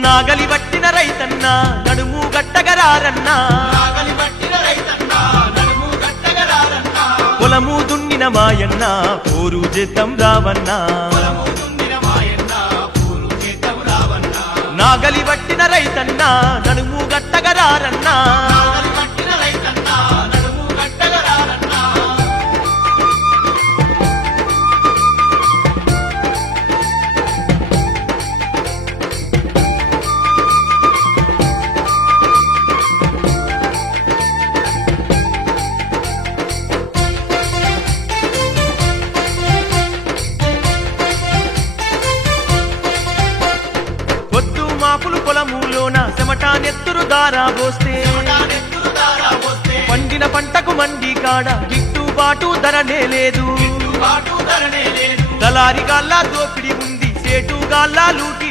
నాగలి పట్టిన రైతన్న నడుము గట్టగరారన్నా పొలము దున్నిన మాయన్న పోరు చేద్దాం రావన్నా నాగలి పట్టిన రైతన్న నడుము గట్టగరారన్నా మాపులు పొలములోన చెమట నెత్తురు దారా పోస్తే పండిన పంటకు మండి కాడ గిట్టుబాటు ధరనే లేదు దళారి గాల్లా దోపిడి ఉంది సేటు గాల్లా లూటి